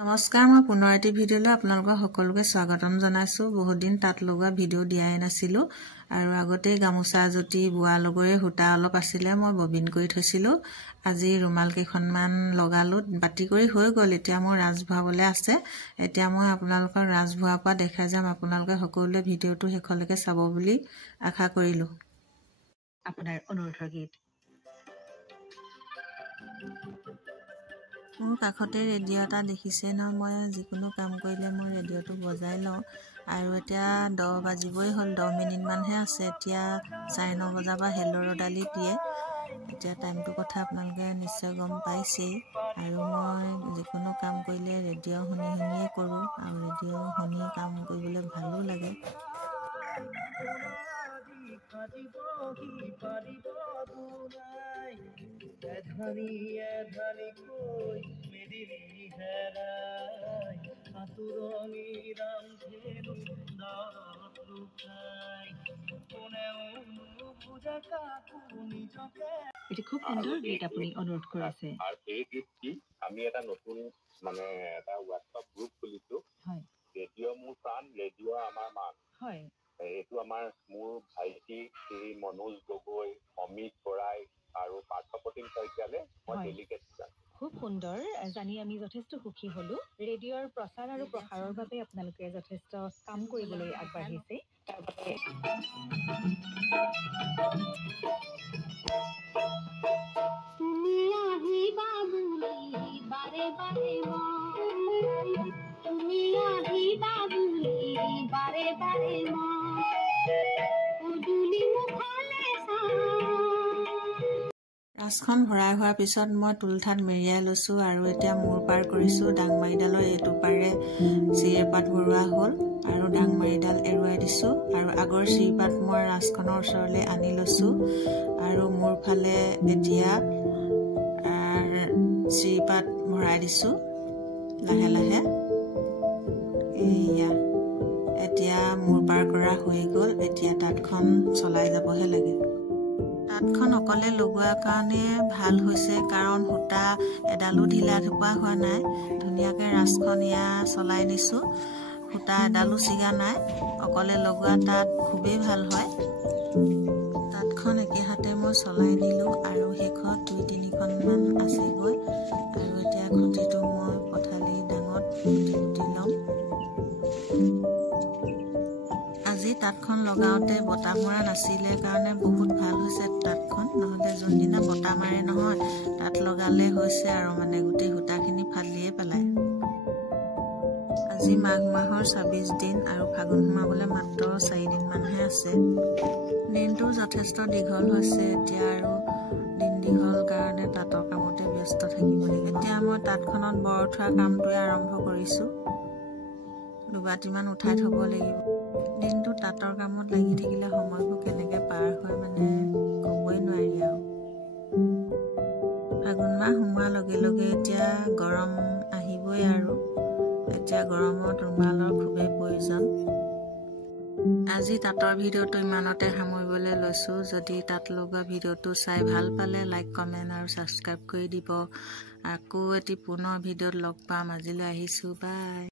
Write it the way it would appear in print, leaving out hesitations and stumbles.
নমস্কাৰ, মই পুনৰ এটি ভিডিঅ'লৈ আপোনালোকক সকলোকে স্বাগতম জনাইছোঁ। বহুত দিন তাঁত লগোৱা ভিডিঅ' দিয়াই নাছিলোঁ আৰু আগতেই গামোচা যুটি বোৱা লগৰে সূতা অলপ আছিলে, মই ববিন কৰি থৈছিলোঁ। আজি ৰুমাল কেইখনমান লগালোঁ, বাতি কৰি হৈ গ'ল। এতিয়া মোৰ ৰাঁচ ভৰাবলৈ আছে। এতিয়া মই আপোনালোকক ৰাঁচ ভৰোৱাৰ পৰা দেখাই যাম। আপোনালোকে সকলোৱে ভিডিঅ'টো শেষলৈকে চাব বুলি আশা কৰিলোঁ। আপোনাৰ অনুৰোধৰ গীত। মোৰ কাষতে ৰেডিঅ' এটা দেখিছে নহয়, মই যিকোনো কাম কৰিলে মই ৰেডিঅ'টো বজাই লওঁ। আৰু এতিয়া 10 বাজিবই হ'ল, 10 মিনিটমানহে আছে। এতিয়া 9:30 বজাৰ পৰা হেল্ল' ৰ'দালি দিয়ে। এতিয়া টাইমটোৰ কথা আপোনালোকে নিশ্চয় গম পাইছেই। আৰু মই যিকোনো কাম কৰিলে ৰেডিঅ' শুনিয়ে কৰোঁ, আৰু ৰেডিঅ' শুনি কাম কৰিবলৈ ভালো লাগে। এটি খুব সুন্দৰ গীত আপুনি অনুৰোধ কৰিছে। আৰু এই গীতটি আমি এটা নতুন এটা হোৱাটছআপ গ্ৰুপ খুলিছো। হয়, ৰেডিঅ' মোৰ প্ৰাণ, ৰেডিঅ' আমাৰ মান। হয়, এইটো মোৰ ভাইটি শ্ৰী মনোজ গগৈ, অমিত বৰাই আৰু পাৰ্থপ্ৰতিম শইকীয়ালে মই হয়। ডেলিগেট খুব সুন্দৰ, জানি আমি যথেষ্ট সুখী হ'লো। ৰেডিঅ'ৰ প্ৰচাৰ আৰু প্ৰসাৰৰ বাবে আপোনালোকে যথেষ্ট কাম কৰিবলৈ আগবাঢ়িছে। তাৰ বাবে তুমি আহিবা বুলি বাৰে বাৰে তুমি আহিবা বুলি বাৰে বাৰে উজুলি মুখলে ৰাঁচখন ভৰাই হোৱাৰ পিছত মই তুলঠাত মেৰিয়াই লৈছোঁ আৰু এতিয়া মূৰ পাৰ কৰিছোঁ। ডাংমাৰিডালৰ এইটো পাৰে চিৰিপাত ভৰোৱা হ'ল আৰু ডাংমাৰিডাল এৰুৱাই দিছোঁ। আৰু আগৰ চিৰিপাত মই ৰাঁচখনৰ ওচৰলৈ আনি লৈছোঁ আৰু মোৰ ফালে এতিয়া চিৰিপাত ভৰাই দিছোঁ লাহে লাহে। এয়া এতিয়া মূৰ পাৰ কৰা হৈ গ'ল। এতিয়া তাঁতখন চলাই যাবহে লাগে। তাঁতখন অকলে লগোৱাৰ কাৰণে ভাল হৈছে, কাৰণ সূতা এডালো ঢিলা ধুপা হোৱা নাই। ধুনীয়াকৈ ৰাঁচখন চলাই নিছোঁ, সূতা এডালো ছিগা নাই। অকলে লগোৱা তাঁত খুবেই ভাল হয়। তাঁতখন একে হাতে মই চলাই নিলোঁ আৰু শেষত 2-3খনমান আছেগৈ। আৰু এতিয়া খুঁটিটো মই পথালি ডাঙত খুঁটি ল'ম। আজি তাঁতখন লগাওঁতে বতাহ মৰা নাছিলে কাৰণে বহুত ভাল হৈছে তাঁতখন। নহ'লে যোনদিনা বতাহ মাৰে নহয়, তাঁত লগালে হৈছে আৰু গোটেই সূতাখিনি ফালিয়ে পেলায়। আজি মাঘ মাহৰ 26 দিন আৰু ফাগুন সোমাবলৈ মাত্ৰ 4 দিনমানহে আছে। দিনটো যথেষ্ট দীঘল হৈছে। এতিয়া আৰু দিন দীঘল কাৰণে তাঁতৰ কামতে ব্যস্ত থাকিব লাগিব। এতিয়া মই তাঁতখনত বৰ উঠোৱা কামটোৱে আৰম্ভ কৰিছোঁ। দুবাতিমান উঠাই থ'ব লাগিব। দিনটো তাঁতৰ কামত লাগি থাকিলে সময়বোৰ কেনেকৈ পাৰ হয় ক'বই নোৱাৰি আৰু। ফাগুন মাহ সোমোৱাৰ লগে লগে এতিয়া গৰম আহিবই আৰু এতিয়া গৰমত ৰুমালৰ খুবেই প্ৰয়োজন। আজি তাঁতৰ ভিডিঅ'টো ইমানতে সামৰিবলৈ লৈছোঁ। যদি তাঁত লগোৱা ভিডিঅ'টো চাই ভাল পালে লাইক, কমেণ্ট আৰু ছাবস্ক্ৰাইব কৰি দিব। আকৌ এটি পুনৰ ভিডিঅ'ত লগ পাম। আজিলৈ আহিছোঁ, বাই।